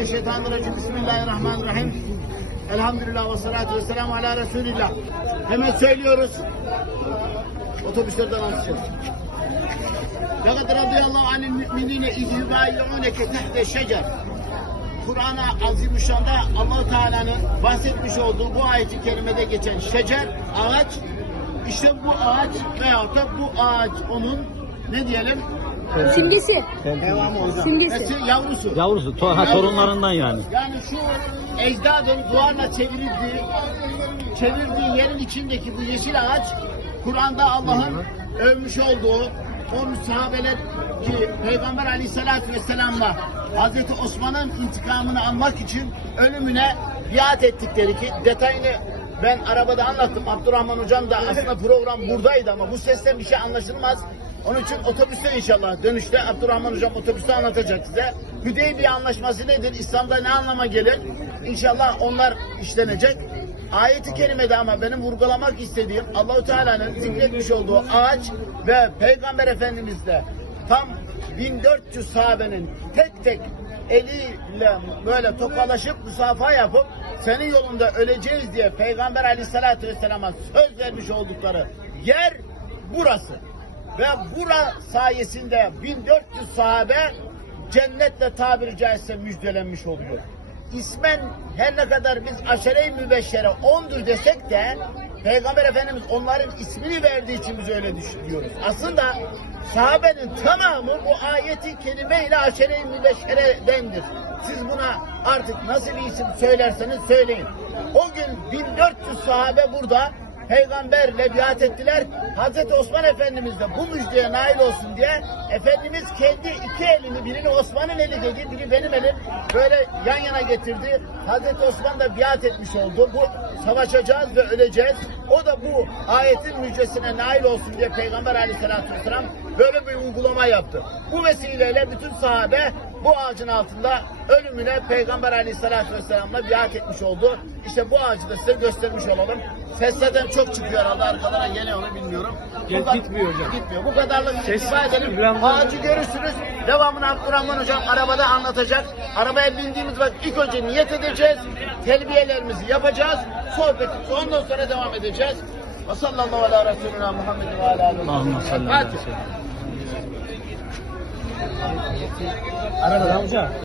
Mineşşeytanirracim. Bismillahirrahmanirrahim. Elhamdülillah ve salatu ve selamu ala Resulillah. Hemen söylüyoruz. Otobüslerden alışacağız. Fakat radıyallahu anil müminine iz yubayyuneke tehte şecer. Kur'an-ı allah Teala'nın bahsetmiş olduğu bu ayet-i kerimede geçen şecer, ağaç, işte bu ağaç veyahut da bu ağaç onun ne diyelim? Simgesi. Devamı olacak. Simgesi. Nesi? Yavrusu. Yavrusu, to- ha, torunlarından yani. Yani şu ecdadın duvarla çevirildiği, çevirdiği yerin içindeki bu yeşil ağaç, Kur'an'da Allah'ın övmüş olduğu o sahabeler ki Peygamber Aleyhisselatü Vesselam'la Hazreti Osman'ın intikamını almak için ölümüne biat ettikleri ki detayını ben arabada anlattım. Abdurrahman hocam da aslında program buradaydı ama bu sesten bir şey anlaşılmaz. Onun için otobüste inşallah dönüşte Abdurrahman hocam otobüste anlatacak size. Hüdeybiye anlaşması nedir? İslam'da ne anlama gelir? İnşallah onlar işlenecek. Ayeti kerimede ama benim vurgulamak istediğim Allahu Teala'nın zikretmiş olduğu ağaç ve Peygamber Efendimiz de tam 1400 sahabenin tek tek eliyle böyle tokalaşıp musafa yapıp senin yolunda öleceğiz diye Peygamber Aleyhisselatü Vesselam'a söz vermiş oldukları yer burası. Ve bura sayesinde 1400 sahabe cennetle tabiri caizse müjdelenmiş oluyor. İsmen her ne kadar biz aşere-i mübeşşere 10'dur desek de Peygamber Efendimiz onların ismini verdiği için biz öyle düşünüyoruz. Aslında sahabenin tamamı bu ayeti kelime ile aşere-i mübeşşeredendir. Siz buna artık nasıl bir isim söylerseniz söyleyin. O gün 1400 sahabe burada peygamberle biat ettiler. Hazreti Osman Efendimiz de bu müjdeye nail olsun diye Efendimiz kendi iki elini birini Osman'ın eli dedi, biri benim elim böyle yan yana getirdi. Hazreti Osman da biat etmiş oldu. Bu savaşacağız ve öleceğiz. O da bu ayetin müjdesine nail olsun diye Peygamber Aleyhisselatü Vesselam böyle bir uygulama yaptı. Bu vesileyle bütün sahabe bu ağacın altında ölümüne Peygamber Aleyhisselatü Vesselam'la biat etmiş oldu. İşte bu ağacı da size göstermiş olalım. Ses zaten çok çıkıyor herhalde arkalara geliyor onu bilmiyorum. Gel- kadar- gitmiyor hocam. Gitmiyor. Bu kadarlık istifade edelim. Ağacı görürsünüz. Devamını Abdurrahman Hocam arabada anlatacak. Arabaya bindiğimiz vakit ilk önce niyet edeceğiz. Telbiyelerimizi yapacağız. Sohbetimizi ondan sonra devam edeceğiz. Ve sallallahu ala Resulüna Muhammed ve ala aleyhi ve sellem. Fatiha. Seyyidina. Arabada hocam.